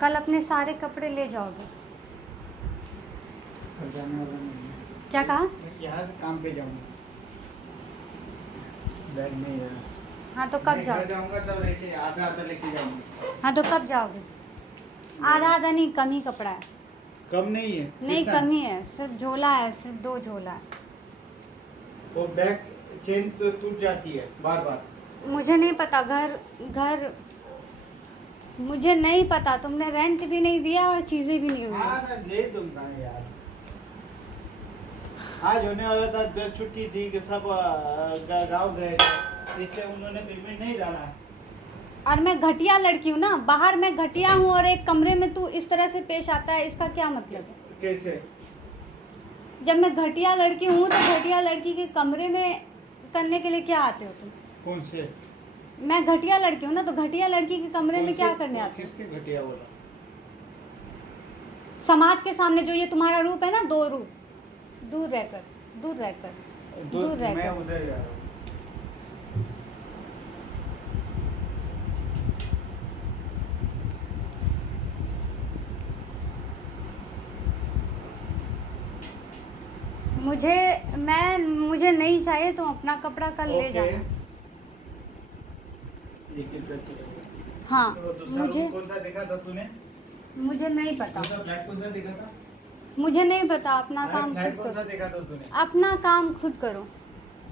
कल अपने सारे कपड़े ले जाओगे? कल जाने वाला नहीं है। क्या कहा? यहाँ से काम पे जाऊँगा। बैग नहीं है। हाँ तो कब मैं घर जाओगे? जाऊँगा तब ऐसे आधा आधा लेके जाऊँगा। हाँ तो कब जाओगे? आधा आधा नहीं, कम ही कपड़ा है। कम नहीं है। नहीं कितना? कम ही है, सिर्फ झोला है, सिर्फ 2 झोला है। वो बैग चेन तो टूट जाती है बार बार। मुझे नहीं पता, घर मुझे नहीं पता। तुमने रेंट भी नहीं दिया और चीज़ें भी नहीं हुई। हाँ ले दूंगा यार। आज होने वाला था, जो छुट्टी थी कि सब गाँव गए थे, इसलिए उन्होंने पेमेंट नहीं डाला। और मैं घटिया लड़की हूँ ना, बाहर मैं घटिया हूँ और एक कमरे में तू इस तरह से पेश आता है, इसका क्या मतलब है? कैसे? जब मैं घटिया लड़की हूँ तो घटिया लड़की के कमरे में करने के लिए क्या आते हो तुम? कौन से? मैं घटिया लड़की हूँ ना, तो घटिया लड़की के कमरे में क्या करने आते हो? किसने घटिया बोला? समाज के सामने जो ये तुम्हारा रूप है ना, 2 रूप, दूर रहकर दूर रहकर दूर मैं रहकर। उधर जा रहा हूँ। मुझे नहीं चाहिए, तुम अपना कपड़ा कल ले ओके। जाना। लेकिन करके हाँ तो दूसरा मुझे रूम कौन सा देखा था तूने? मुझे नहीं पता, दूसरा फ्लैट कौन सा देखा था? मुझे नहीं पता। अपना अरे काम फ्लैट खुद कौन सा करो, देखा था तूने? अपना काम खुद करो,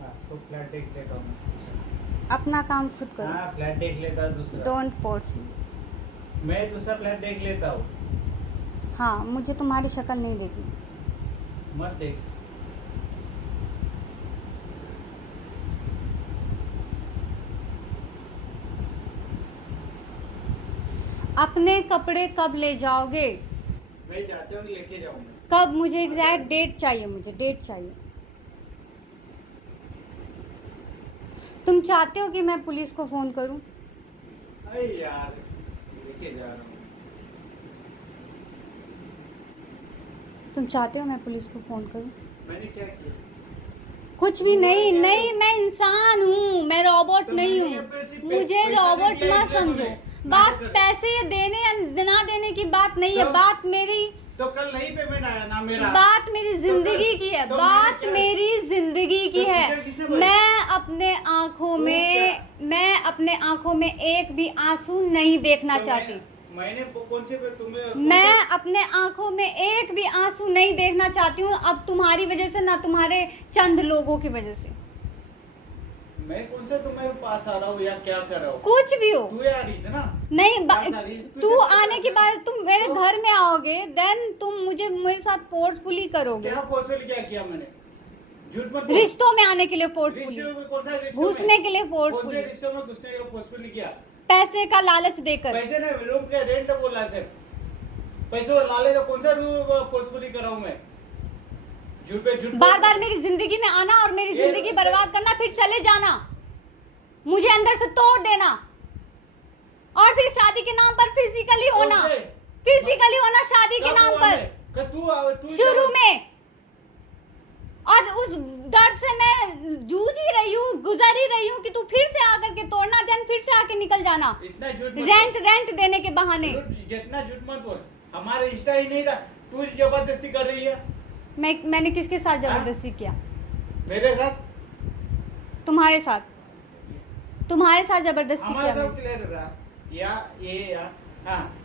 हाँ, तो फ्लैट देख लेता हूँ अपना काम खुद मैं। करो। हाँ फ्लैट देख लेता दूसरा। Don't force me. मैं दूसरा फ्लैट देख लेता हूँ। हाँ मुझे तुम्हारी शक्ल नहीं देखनी। मत देख। अपने कपड़े कब ले जाओगे? मैं जाते हूँ लेके जाऊंगा। कब? मुझे एग्जैक्ट डेट चाहिए, मुझे डेट चाहिए। तुम चाहते हो कि मैं पुलिस को फ़ोन करूं? अरे यार लेके जा रहा हूँ। तुम चाहते हो मैं पुलिस को फ़ोन करूं? मैंने क्या किया? कुछ भी नहीं, नहीं मैं इंसान हूँ, मैं रोबोट तो नहीं मैंने हूँ। ये पैसे- मुझे पैसा नहीं रोबोट दिया मत इसलिए समझो। तूने बात नाटक कर। पैसे देने या ना देने की बात नहीं है, तो- बात मेरी तो कल नहीं पेमेंट आया ना मेरा। बात मेरी जिंदगी की है, तो बात मैंने क्या- मेरी जिंदगी की तो है। तुझे किसने बोला? मैं अपने आंखों तू में क्या- मैं अपने आंखों में एक भी आंसू नहीं देखना तो चाहती। मैंने कौन से पे तुम्हें मैं अपने आंखों में एक भी आंसू नहीं देखना चाहती हूँ, अब तुम्हारी वजह से ना तुम्हारे चंद लोगों की वजह से। मैं कौन सा तुम्हारे पास आ रहा हूँ या क्या कर रहा हूँ? कुछ भी हो, तू आ रही थी ना? नहीं पास आ रही, तुझे तू पता आने के था? बाद तुम मेरे तो- घर में आओगे, देन तुम मुझे मेरे साथ फोर्सफुली करोगे। क्या फोर्सफुली क्या किया मैंने? झूठ मत बोल। रिश्तों में आने के लिए फोर्सफुली, रिश्तों में कौन सा रिश्तों में? घुसने के लिए कौन से फोर्सफुली, रिश्तों में घुसने का फोर्सफुली किया? पैसे का लालच देकर। पैसे नहीं, रूम के रेंट बोला सिर्फ। पैसे लाले तो कौन सा रूम फोर्सफुली कर रहा हूँ मैं? झूठ पे झूठ बार बोल- बार मेरी जिंदगी में आना और मेरी ये- जिंदगी बर्बाद करना, फिर चले जाना, मुझे अंदर से तोड़ देना, और फिर शादी के नाम पर फिजिकली होना, कौन से? फिजिकली होना शादी के कब नाम हुआ पर है? कि तू शुरू में। और उस दर्द से मैं जूझ ही रही हूँ, गुजर ही रही हूँ कि तू फिर से आकर के तोड़ना, देन फिर से आके निकल जाना, इतना झूठ मत रेंट देने के बहाने। बोल। जितना झूठ मत बोल। हमारा रिश्ता ही नहीं था, तू जबरदस्ती कर रही है। मैंने किसके साथ जबरदस्ती किया? मेरे साथ? तुम्हारे साथ जबरदस्ती हमारा किया सब मैंने। क्लियर था या हाँ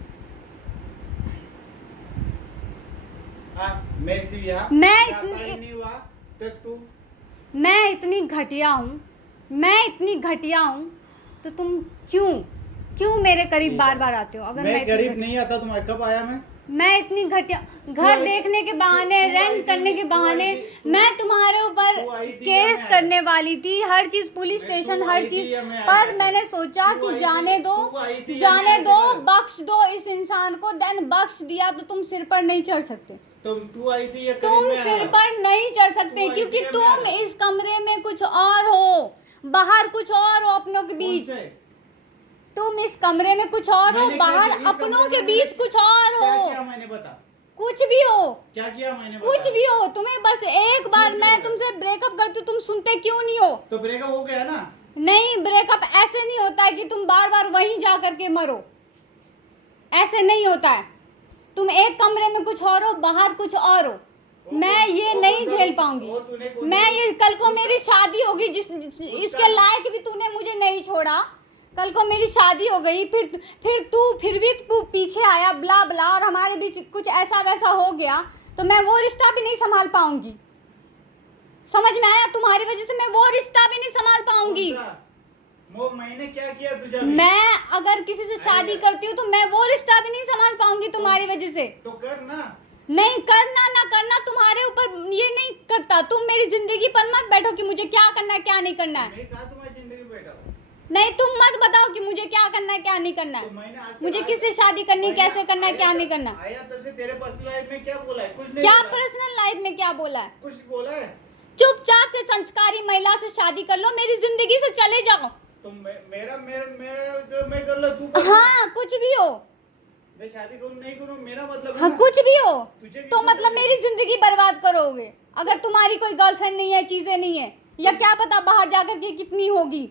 हाँ मैं सिर्फ यहाँ मैं जाता इतनी- ही नहीं हुआ तो तू मैं इतनी घटिया हूँ, तो तुम क्यों मेरे करीब बार बार आते हो? अगर मैं इतनी करीब घटिया- नहीं आता तुम्हारे कब आया मैं इतनी घटिया, घर तू- देखने के बहाने, तू आई रेंट थी- करने के तू बहाने आई थी- तू- मैं तुम्हारे ऊपर तू आई थी केस या मैं करने वाली थी, हर चीज पुलिस मैं- स्टेशन, तू हर आई थी चीज, या मैं पर आया था? मैंने सोचा तू कि आई जाने थी- दो, तू आई थी या जाने मैं दो, आया था? बख्श दो इस इंसान को। देन बख्श दिया तो तुम सिर पर नहीं चढ़ सकते, तू आई थी या करीब तुम में सिर आया? पर नहीं चढ़ सकते, तू आई क्योंकि थी या तुम मैं आया? इस कमरे में कुछ और हो, बाहर कुछ और हो, अपनों के कौन बीच। से? तुम इस कमरे में कुछ और हो, मैंने क्या बाहर किया? इस अपनों कमरे के में बीच मैंने- कुछ और क्या हो, किया मैंने बता? कुछ भी हो, क्या किया मैंने कुछ बता? भी हो। तुम्हें बस एक बार क्यों मैं हो? तुमसे ब्रेकअप करती हूँ, तुम सुनते क्यों नहीं हो? तो ब्रेकअप हो गया ना? नहीं, ब्रेकअप ऐसे नहीं होता है कि तुम बार बार वहीं जा करके मरो। ऐसे नहीं होता है। तुम एक कमरे में कुछ और हो, बाहर कुछ और हो। मैं ये नहीं झेल पाऊंगी। मैं ये कल को मेरी शादी होगी, इसके लायक भी तूने मुझे नहीं छोड़ा। कल को मेरी शादी हो गई, फिर भी तू पीछे आया ब्ला ब्ला, और हमारे बीच कुछ ऐसा वैसा हो गया, तो मैं वो रिश्ता भी नहीं संभाल पाऊंगी। समझ में आया? तुम्हारी वजह से मैं वो रिश्ता भी नहीं संभाल पाऊंगी। वो मैंने क्या किया तुझे? मैं अगर किसी से शादी करती हूँ तो मैं वो रिश्ता भी नहीं संभाल पाऊंगी तुम्हारी वजह से। तो कर ना। नहीं करना ना करना तुम्हारे ऊपर ये नहीं करता। तुम मेरी जिंदगी पर मत बैठो कि मुझे क्या करना है क्या नहीं करना है। मैं कहा तुम्हारी जिंदगी बैठा हूं। नहीं, तुम मत बताओ कि मुझे क्या करना है क्या नहीं करना है। तो मुझे किससे शादी करनी है, कैसे करना है, क्या नहीं करना। आया तब से तेरे पर्सनल लाइफ में क्या बोला है? कुछ नहीं क्या बोला है। पर्सनल लाइफ में क्या बोला है? कुछ बोला है? चुपचाप से संस्कारी महिला से शादी कर लो, मेरी जिंदगी से चले जाओ। तो मेरा मेरा मेरा जो मैं कर लो तू कर। हाँ, कुछ भी हो। मैं शादी करूं नहीं करूं मेरा मतलब है हाँ, ना। कुछ भी हो तुझे तो मतलब मेरी जिंदगी बर्बाद करोगे। अगर तुम्हारी कोई गर्लफ्रेंड नहीं है, चीजें नहीं है, या क्या पता बाहर जाकर के कितनी होगी,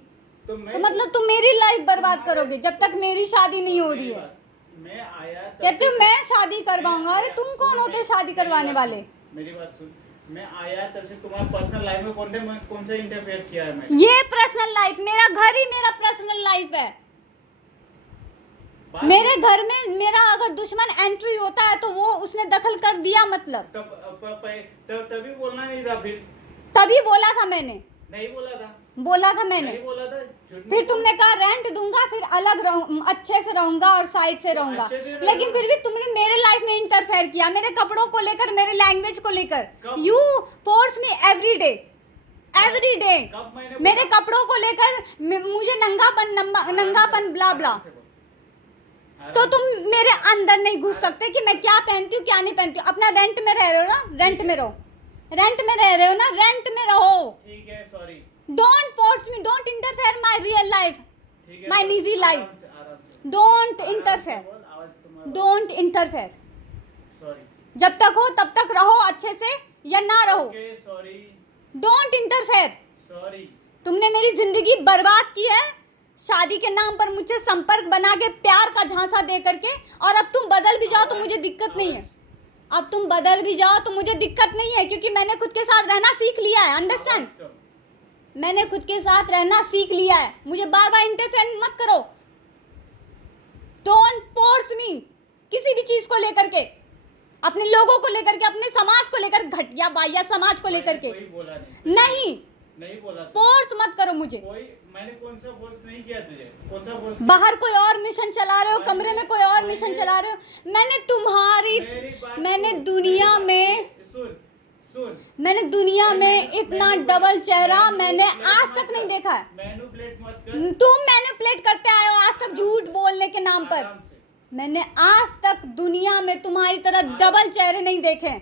तो मतलब तुम मेरी लाइफ बर्बाद करोगे जब तक मेरी शादी नहीं हो रही है। मैं आया कहते हो मैं शादी करवाऊंगा। अरे तुम कौन होते शादी करवाने वाले? मेरी बात सुन। मैं आया तब से तुम्हारे पर्सनल लाइफ में कौन सा इंटरफेयर किया है? मैं ये पर्सनल लाइफ, मेरा घर ही मेरा पर्सनल लाइफ है। मेरे घर में मेरा अगर दुश्मन एंट्री होता है तो वो उसने दखल कर दिया, मतलब तभी बोलना नहीं था। फिर तभी बोला था मैंने। नहीं बोला था। बोला था मैंने। नहीं बोला था। फिर तुमने कहा रेंट दूंगा, फिर अलग अच्छे से रहूंगा और साइड से रहूंगा। लेकिन फिर भी तुमने मेरे लाइफ में इंटरफेयर किया, मेरे कपड़ों को लेकर, मेरे लैंग्वेज को लेकर। You force me every day. मेरे कपड़ों को लेकर मुझे नंगापन ब्ला ब्ला। तो तुम मेरे अंदर नहीं घुस सकते कि मैं क्या पहनती हूँ क्या नहीं पहनती हूँ। अपना रेंट में रह रहे हो ना, रेंट में रहो। रेंट में रह रहे हो ना, रेंट में रहो। ठीक है, sorry. Don't force me, don't interfere my real life, ठीक है, माय निजी लाइफ। Don't interfere. सॉरी। जब तक हो तब तक रहो अच्छे से, या ना रहो। Okay, sorry. Don't interfere. Sorry. तुमने मेरी जिंदगी बर्बाद की है शादी के नाम पर, मुझसे संपर्क बना के प्यार का झांसा दे करके। और अब तुम बदल भी जाओ तो मुझे दिक्कत नहीं है। अब तुम बदल भी जाओ तो मुझे दिक्कत नहीं है, क्योंकि मैंने खुद के साथ रहना सीख लिया है। अंडरस्टैंड? मैंने खुद के साथ रहना सीख लिया है। मुझे बार बार इंटरफेयर मत करो। डोंट फोर्स मी किसी भी चीज को लेकर के, अपने लोगों को लेकर के, अपने समाज को लेकर, घटिया बाइया समाज को लेकर के। नहीं बोला। फोर्स मत करो मुझे। मैंने कौन सा फोर्स नहीं किया तुझे? कौन सा फोर्स? बाहर कोई और मिशन चला रहे हो, कमरे में कोई और मिशन चला रहे हो। मैंने दुनिया में मैंने दुनिया में इतना डबल चेहरा मैंने आज तक नहीं देखा है। मैनिपुलेट मत कर। तुम मैनिपुलेट करते आए हो आज तक झूठ बोलने के नाम पर। मैंने आज तक दुनिया में तुम्हारी तरह डबल चेहरे नहीं देखे।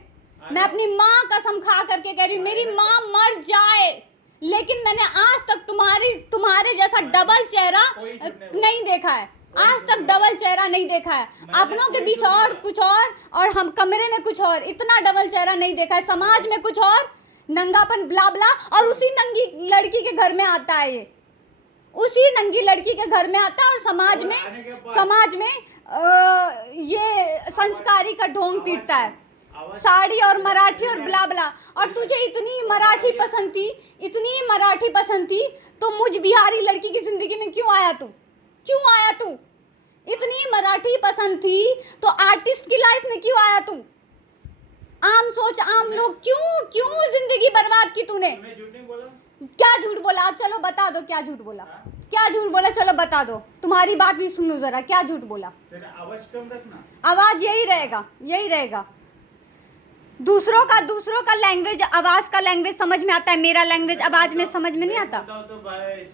मैं अपनी माँ कसम खा करके कह रही हूँ, मेरी माँ मर जाए, लेकिन मैंने आज तक तुम्हारे जैसा डबल चेहरा नहीं देखा है। आज तक डबल चेहरा नहीं देखा है। अपनों के बीच और कुछ और हम कमरे में कुछ और, इतना डबल चेहरा नहीं देखा है। समाज में कुछ और, नंगापन ब्ला ब्ला, और उसी नंगी लड़की के घर में आता है ये, उसी नंगी लड़की के घर में आता है। और समाज में ये संस्कारी का ढोंग पीटता है, साड़ी और मराठी और ब्ला ब्ला। और तुझे इतनी मराठी पसंद थी तो मुझ बिहारी लड़की की जिंदगी में क्यों आया तू? इतनी मराठी पसंद थी तो आर्टिस्ट की लाइफ में क्यों आया तू? आम लोग क्यों जिंदगी बर्बाद की तूने? क्या झूठ बोला? आप चलो बता दो क्या झूठ बोला। क्या झूठ बोला? चलो बता दो, तुम्हारी बात भी सुन लो जरा। क्या झूठ बोला? आवाज कम रखना। आवाज यही रहेगा। दूसरों का लैंग्वेज, आवाज का लैंग्वेज समझ में आता है, मेरा लैंग्वेज आवाज में समझ में नहीं आता। तो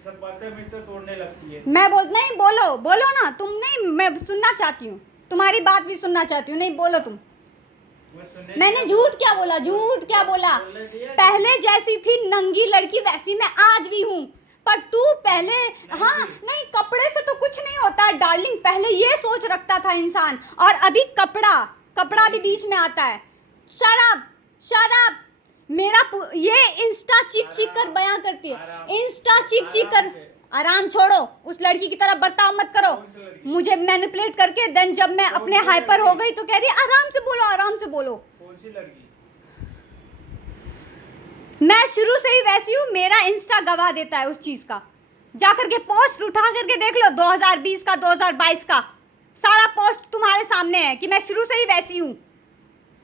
सब बातें मिलकर तोड़ने लगती है। मैं नहीं, बोलो ना तुम। नहीं, मैं सुनना चाहती हूँ, तुम्हारी बात भी सुनना चाहती हूँ। नहीं, बोलो तुम। मैंने झूठ क्या बोला? पहले जैसी थी नंगी लड़की वैसी मैं आज भी हूँ, पर तू पहले नहीं, कपड़े से तो कुछ नहीं होता डार्लिंग। पहले ये सोच रखता था इंसान, और अभी कपड़ा भी बीच में आता है। शराब मेरा ये इंस्टा चीख कर बयां करती है। इंस्टा चीख कर आराम छोड़ो, उस लड़की की तरह बर्ताव मत करो कौन सी लड़की? मुझे मैनिपुलेट करके। देन जब मैं अपने सी हाइपर लड़की? हो गई तो कह रही आराम से बोलो, आराम से बोलो। कौन सी लड़की? मैं शुरू से ही वैसी हूँ, मेरा इंस्टा गवाह देता है उस चीज का। जाकर के पोस्ट उठा करके देख लो 2020 का 2022 का सारा पोस्ट तुम्हारे सामने है कि मैं शुरू से ही वैसी हूँ।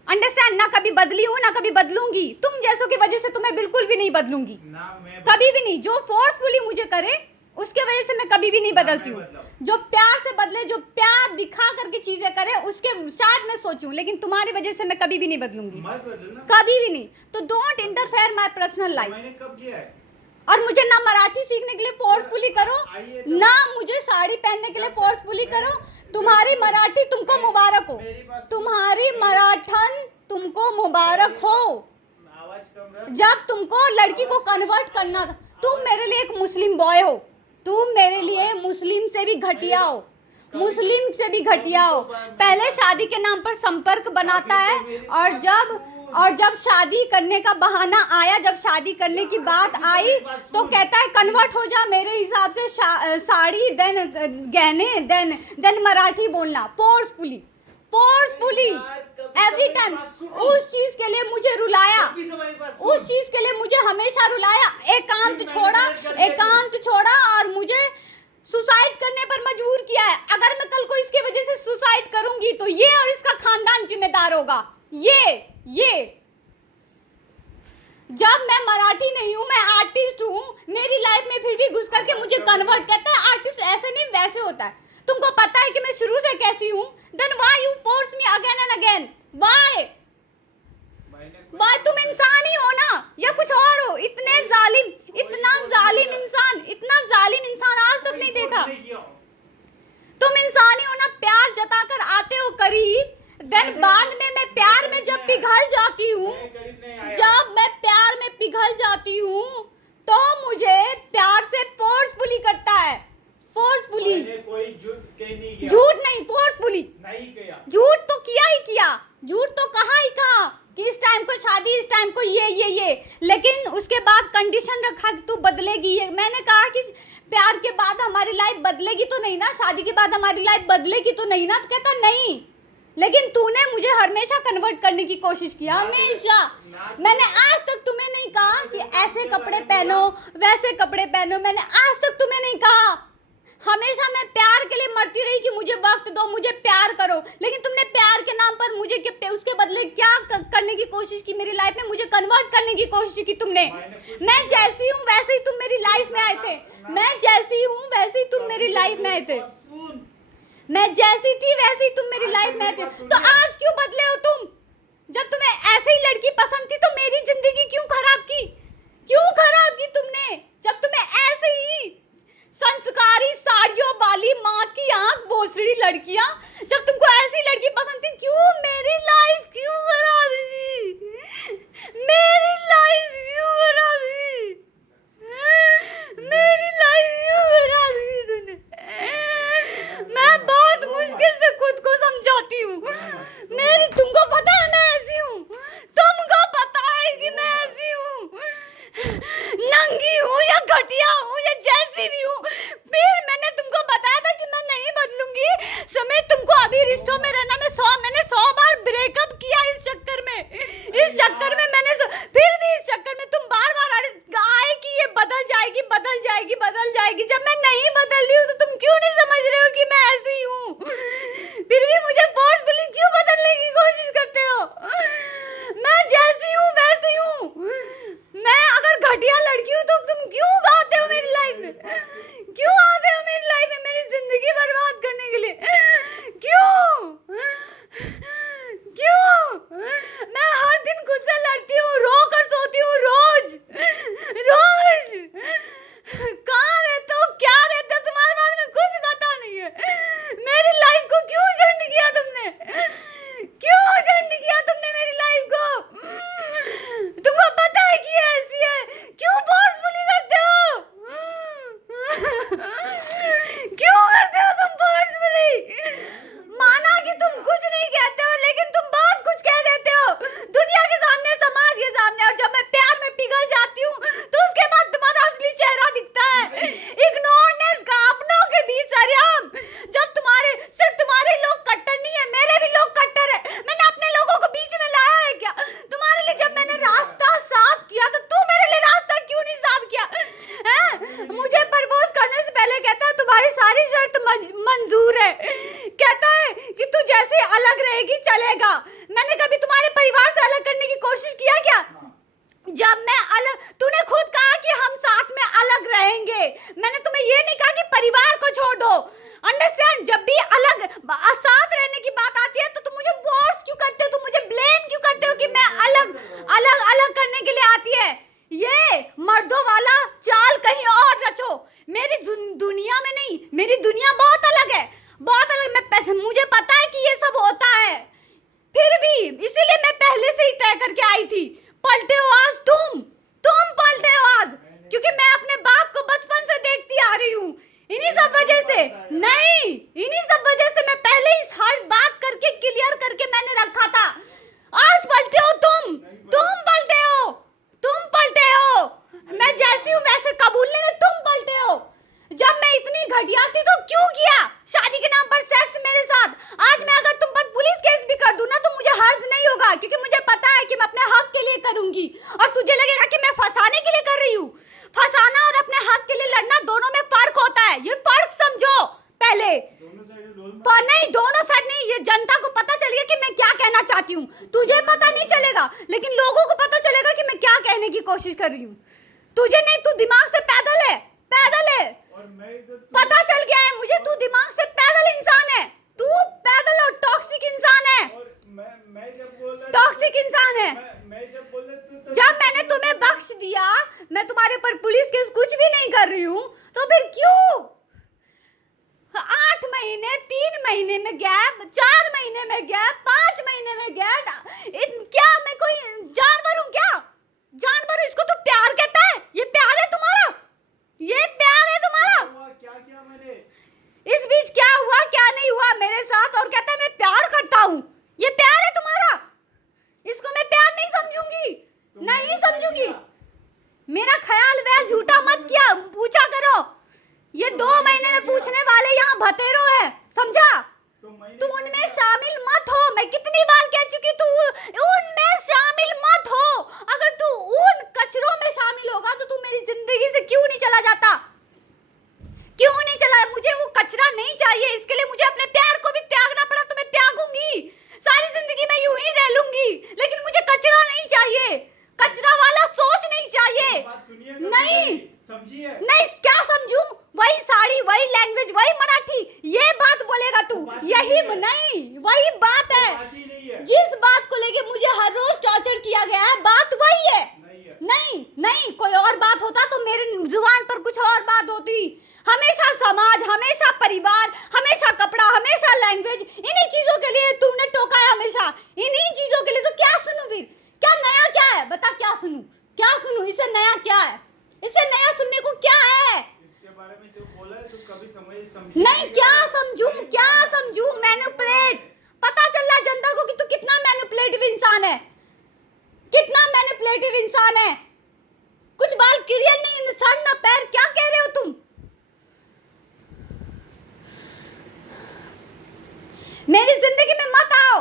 अंडरस्टैंड? ना कभी बदली हूँ ना कभी बदलूंगी। तुम जैसों की वजह से तो मैं बिल्कुल भी नहीं बदलूंगी, ना मैं कभी भी नहीं। जो फोर्सफुली मुझे करे उसके वजह से मैं कभी भी नहीं बदलती हूँ। जो प्यार से बदले, जो प्यार दिखा करके चीजें करे, उसके शायद मैं सोचूं, लेकिन तुम्हारी वजह से मैं कभी भी नहीं बदलूंगी, मत बदलना। कभी भी नहीं। तो don't interfere my personal life. मैंने कब किया है? और मुझे ना मराठी सीखने के लिए फोर्सफुली करो, आइए तो- ना मुझे साड़ी पहनने के लिए फोर्सफुली करो। तुम्हारी मराठी तुमको मुबारक हो, मेरी बात सुन। तुम्हारी मराठन तुमको मुबारक हो। आवाज कम रख। जब तुमको लड़की को कन्वर्ट करना था, तुम मेरे लिए एक मुस्लिम बॉय हो, तुम मेरे लिए मुस्लिम से भी घटिया हो, मुस्लिम से भी घटिया हो। पहले शादी के नाम पर संपर्क बनाता है, और जब शादी करने का बहाना आया, जब शादी करने की बात आई तो कहता है कन्वर्ट हो जा मेरे हिसाब से, साड़ी देन गहने देन मराठी बोलना फोर्सफुली एवरी टाइम। उस चीज के लिए मुझे रुलाया, उस चीज के लिए मुझे हमेशा रुलाया। एकांत छोड़ा और मुझे सुसाइड करने पर मजबूर किया है। अगर मैं कल को इसके वजह से सुसाइड करूंगी तो ये और इसका खानदान जिम्मेदार होगा। ये जब मैं मराठी नहीं हूं, मैं आर्टिस्ट हूं, मेरी लाइफ में फिर भी घुस करके मुझे कन्वर्ट कहता है। आर्टिस्ट ऐसे नहीं वैसे होता है। तुमको पता है कि मैं शुरू से कैसी हूं, then why you force me again and again? Why? तुम इंसान ही हो ना या कुछ और हो? इतना जालिम इंसान आज तक नहीं देखा। तुम इंसान ही हो ना, प्यार जताकर आते हो करीब, देन बाद में मैं प्यार में जब पिघल जाती हूँ, तो मुझे प्यार से फोर्सफुली करता है, फोर्सफुली। कोई झूठ नहीं, फोर्सफुली। नहीं किया। झूठ तो किया ही किया, झूठ तो कहा ही कहा कि इस टाइम को शादी, इस टाइम को ये, लेकिन उसके बाद कंडीशन रखा कि तू बदलेगी। ये मैंने कहा कि प्यार के बाद हमारी लाइफ बदलेगी तो नहीं ना, शादी के बाद हमारी लाइफ बदलेगी तो नहीं ना। तो कहता नहीं, लेकिन तूने मुझे हमेशा कन्वर्ट करने की कोशिश किया, हमेशा। मैंने आज तक तुम्हें नहीं कहा कि ऐसे कपड़े पहनो, वैसे कपड़े पहनो, मैंने आज तक तुम्हें नहीं कहा। हमेशा मैं प्यार के लिए मरती रही कि मुझे वक्त दो, मुझे प्यार करो, लेकिन तुमने प्यार के नाम पर मुझे उसके बदले क्या करने की कोशिश की? मेरी लाइफ में मुझे कन्वर्ट करने की कोशिश की तुमने। मैं जैसी हूँ वैसे ही तुम मेरी लाइफ में आए थे, मैं जैसी हूँ वैसे ही तुम मेरी लाइफ में आए थे, मैं जैसी थी वैसे ही तुम मेरी लाइफ में आए थे। तो आज क्यों बदले हो तुम? जब तुम्हें ऐसे ही लड़की पसंद थी तो मेरी जिंदगी क्यों खराब की? तुमने? जब तुम्हें ऐसे ही संस्कारी साड़ियों वाली माँ की आंख भोसड़ी लड़कियां, जब तुमको ऐसी लड़की पसंद थी, क्यों मेरी लाइफ क्यों खराब हुई? मेरी लाइफ क्यों खराब हुई? मेरी लाइफ क्यों खराब हुई तूने? मैं बहुत मुश्किल से खुद को समझाती हूँ। तुमको पता है मैं ऐसी हूँ, तुमको पता है कि मैं ऐसी हूँ, नंगी हूँ या घटिया हूँ या जैसी भी हूँ। फिर मैंने तुमको बताया था कि मैं नहीं बदलूंगी, समेत तुमको अभी रिश्तों में जैसे अलग रहेगी चलेगा। मैंने कभी तुम्हारे परिवार से अलग करने की कोशिश किया क्या? जब मैं अलग, तूने खुद कहा कि हम साथ में अलग रहेंगे, मैंने तुम्हें ये नहीं कहा कि परिवार को छोड़ दो। अंडरस्टैंड? जब भी अलग साथ रहने की बात आती है तो तुम मुझे फोर्स क्यों करते हो, तुम मुझे ब्लेम क्यों करते हो कि मैं अलग अलग अलग करने के लिए आती है? ये मर्दों वाला चाल कहीं और रचो, मेरी दुनिया में नहीं। मेरी दुनिया बहुत अलग है, बहुत अलग। मुझे पता है कि ये सब होता है, फिर भी इसीलिए मैं पहले से ही तय करके आई थी। पलटे हो आज तुम पलटे हो आज, क्योंकि मैं अपने बाप को बचपन से देखती आ रही हूँ। इन्हीं सब वजह से नहीं, इन्हीं सब वजह से मैं पहले ही हर बात करके क्लियर करके मैंने रखा था। आज पलटे हो तुम पलटे हो, तुम पलटे हो। मैं जैसी हूँ वैसे कबूलने में तुम पलटे हो। जब मैं इतनी घटिया थी तो क्यों किया शादी के नाम पर सेक्स मेरे साथ? आज मैं अगर तुम पर पुलिस केस भी कर दूं ना तो मुझे हर्ज नहीं होगा, क्योंकि मुझे पता है कि मैं अपने हक के लिए करूंगी, और तुझे लगेगा कि मैं फंसाने के लिए कर रही हूँ। फंसाना और अपने हक के लिए लड़ना दोनों में फर्क होता है, ये फर्क समझो पहले। पर नहीं, दोनों साइड नहीं, ये जनता को पता चलेगा कि मैं क्या कहना चाहती हूँ। तुझे पता नहीं चलेगा, लेकिन लोगों को पता चलेगा कि मैं क्या कहने की कोशिश कर रही हूँ। तुझे नहीं, तू दिमाग से पैदल है। और मैं पता चल गया है मुझे, तू दिमाग से पैदल इंसान है, तू पैदल और टॉक्सिक इंसान है। और मैं जब बोल रहा टॉक्सिक इंसान है। मैं जब बोल रहा तो जब मैंने तुम्हें बख्श दिया, मैं तुम्हारे पर पुलिस केस कुछ भी नहीं कर रही हूँ, तो फिर क्यों 8 महीने, 3 महीने में गैप, 4 महीने में गैप, 5 महीने में गैप? क्या मैं कोई जानवर हूँ क्या? जानवर, इसको तो प्यार कहता है? ये प्यार है तुम्हारा? ये प्यार है तुम्हारा? क्या किया मैंने? इस बीच क्या हुआ क्या नहीं हुआ मेरे साथ, और कहता है मैं प्यार करता हूँ? ये प्यार है तुम्हारा? इसको मैं प्यार नहीं समझूंगी, नहीं समझूंगी। मेरा ख्याल वह झूठा मत किया पूछा करो। ये 2 महीने में पूछने वाले यहाँ भतेरो है, समझा? तू उनमें शामिल मत हो। मैं कितनी बार कह चुकी, तू उनमें शामिल मत हो। अगर तू उन कचरों में शामिल होगा तो तू मेरी जिंदगी से क्यों नहीं चला जाता? क्यों नहीं चला? मुझे वो कचरा नहीं चाहिए, इसके लिए मुझे अपने प्यार को भी त्यागना पड़ा तो मैं त्यागूंगी। सारी जिंदगी मैं यूं ही रह लूंगी, लेकिन मुझे कचरा नहीं चाहिए, कचरा वाला सोच नहीं चाहिए। बात सुनिए, नहीं समझिए। नहीं, क्या समझूं? वही साड़ी, वही लैंग्वेज, वही मराठी, ये बात बोलेगा तू? यही नहीं, वही बात है। जिस बात को लेके मुझे हर रोज टॉर्चर किया गया है, बात वही है। नहीं, कोई और बात होता तो मेरे जुबान पर कुछ और बात होती। हमेशा समाज, हमेशा परिवार, हमेशा कपड़ा, हमेशा लैंग्वेज, इन्हीं चीजों के लिए तूने टोका है हमेशा, इन्हीं चीजों के लिए। तो क्या सुनूं फिर? क्या नया क्या है? बता, क्या सुनूं? इससे नया क्या है? इससे नया सुनने को क्या है? इसके बारे में जो बोला है तो कभी समझी नहीं, क्या समझूं? मैनिपुलेट। पता चल रहा है जनता को कि तू कितना मैनिपुलेटिव इंसान है, कितना मैनिपुलेटिव इंसान है। कुछ बाल क्लियर नहीं, न सर न पैर, क्या कह रहे हो तुम? मेरी जिंदगी में मत आओ,